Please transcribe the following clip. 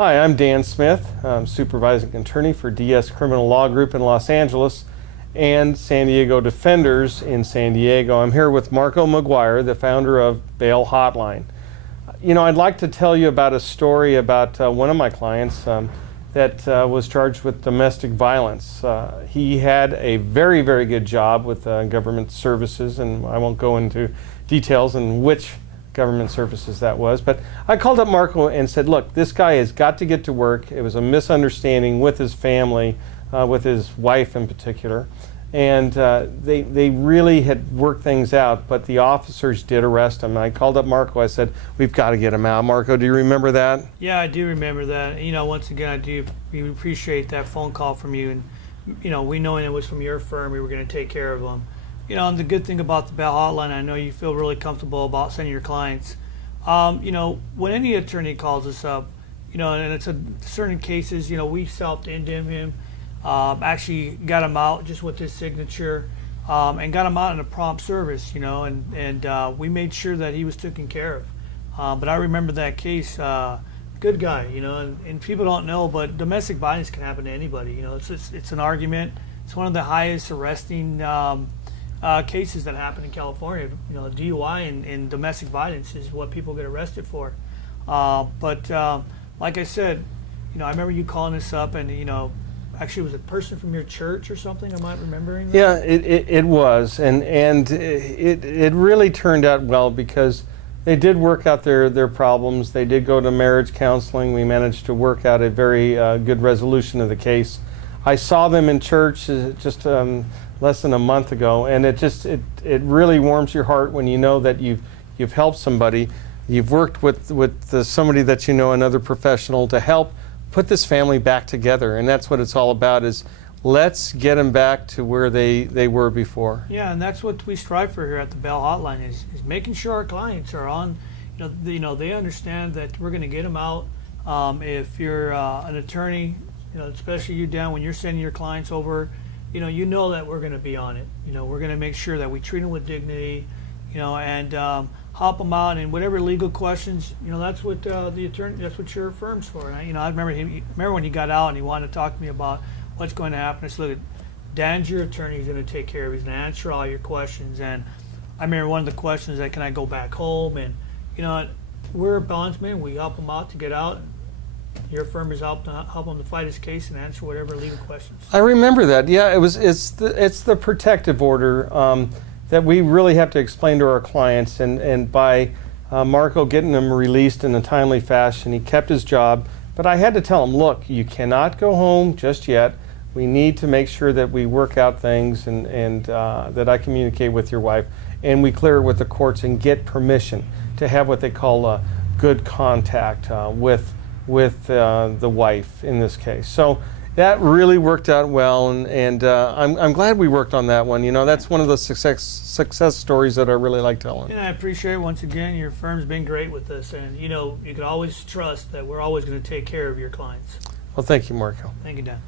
Hi, I'm Dan Smith. I'm supervising attorney for DS Criminal Law Group in Los Angeles and San Diego Defenders in San Diego. I'm here with Marco McGuire, the founder of Bail Hotline. You know, I'd like to tell you about a story about one of my clients that was charged with domestic violence. He had a very, very good job with government services, and I won't go into details in which government services that was, but I called up Marco and said, look, this guy has got to get to work. It was a misunderstanding with his family, with his wife in particular, and they really had worked things out, but the officers did arrest him. And I called up Marco. I said, we've got to get him out. Marco, do you remember that? Yeah, I do remember that. You know, once again, we appreciate that phone call from you, and you know, we knowing it was from your firm, we were going to take care of him. You know, and the good thing about the Bail Hotline, I know you feel really comfortable about sending your clients. You know, when any attorney calls us up, you know, and it's certain cases, you know, we self-indemn him, actually got him out just with his signature, and got him out in a prompt service, you know, and we made sure that he was taken care of. But I remember that case, good guy, you know, and people don't know, but domestic violence can happen to anybody. You know, it's an argument. It's one of the highest arresting cases that happen in California. You know, DUI and domestic violence is what people get arrested for. But like I said, you know, I remember you calling us up, and you know, actually, it was a person from your church or something. Am I remembering that? Yeah, it was, and it really turned out well because they did work out their problems. They did go to marriage counseling. We managed to work out a very good resolution of the case. I saw them in church just less than a month ago, and it really warms your heart when you know that you've helped somebody. You've worked with somebody that you know, another professional, to help put this family back together, and that's what it's all about. Is let's get them back to where they were before. Yeah, and that's what we strive for here at the Bail Hotline is making sure our clients are on. You know, they understand that we're going to get them out. If you're an attorney, you know, especially you, Dan, when you're sending your clients over, you know that we're going to be on it. You know, we're going to make sure that we treat them with dignity, you know, and help them out. And whatever legal questions, you know, that's what the attorney, that's what your firm's for. And I remember when he got out and he wanted to talk to me about what's going to happen. I said, look, Dan's your attorney. He's going to take care of it. He's going to answer all your questions. And I remember one of the questions that, can I go back home? And you know, we're a bondsman. We help him out to get out. Your firm has helped him to fight his case and answer whatever legal questions. I remember that. Yeah, it's the protective order that we really have to explain to our clients, and by Marco getting him released in a timely fashion, he kept his job. But I had to tell him, look, you cannot go home just yet. We need to make sure that we work out things, and that I communicate with your wife, and we clear it with the courts and get permission to have what they call good contact with the wife in this case. So that really worked out well, and I'm glad we worked on that one. You know, that's one of the success stories that I really like telling. And I appreciate, once again, your firm's been great with us, and you know, you can always trust that we're always going to take care of your clients. Well, thank you, Marco. Thank you, Dan.